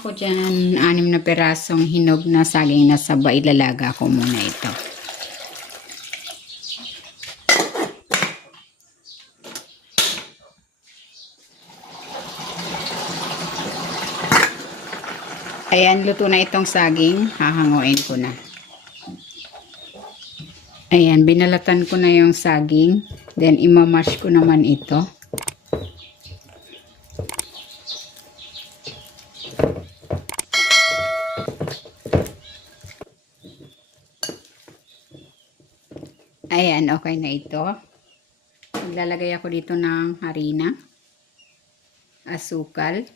ako dyan 6 na perasong hinog na saging na saba. Ilalaga ko muna ito. Ayan, luto na itong saging. Hahanguin ko na. Ayan, binalatan ko na yung saging. Then, imamash ko naman ito. Ayan, okay na ito. Maglalagay ako dito ng harina, asukal,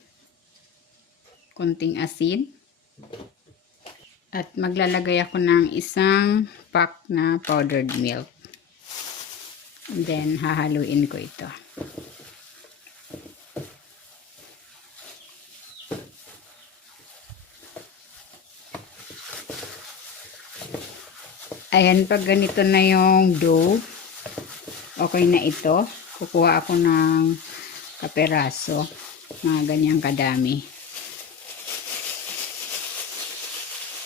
konting asin, at maglalagay ako ng isang pack na powdered milk. And then, hahaluin ko ito. Ayan, pag ganito na yung dough, okay na ito. Kukuha ako ng kaperaso, mga ganyang kadami.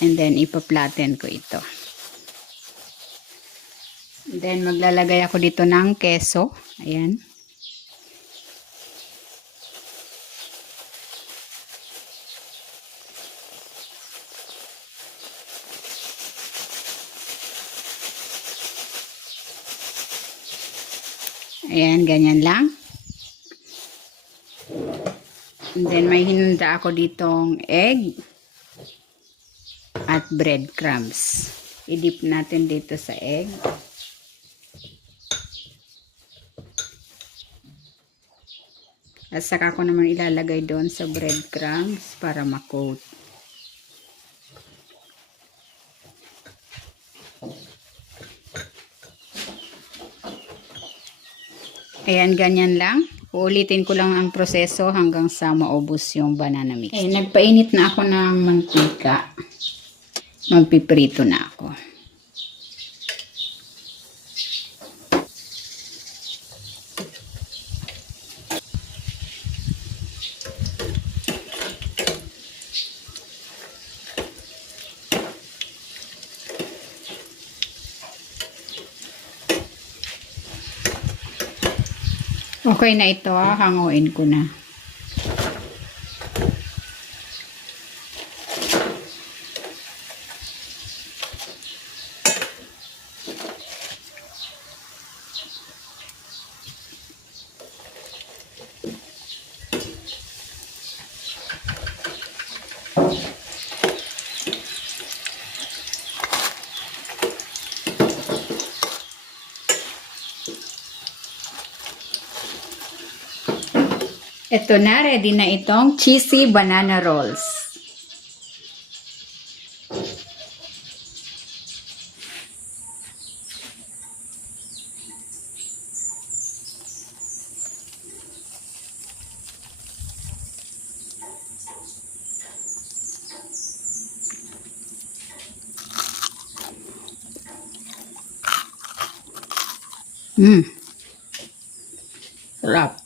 And then, ipa-flatten ko ito. And then, maglalagay ako dito ng keso. Ayan. Ayan, ganyan lang. And then, may hinanda ako ditong egg at breadcrumbs. I-dip natin dito sa egg. At saka ko naman ilalagay doon sa breadcrumbs para ma-coat. Ayan, ganyan lang. Uulitin ko lang ang proseso hanggang sa maubos yung banana mix. Nagpainit na ako ng mantika. Magpiprito na ako. Okay na ito, hanguin ko na. Ito na, ready na itong cheesy banana rolls. Sarap.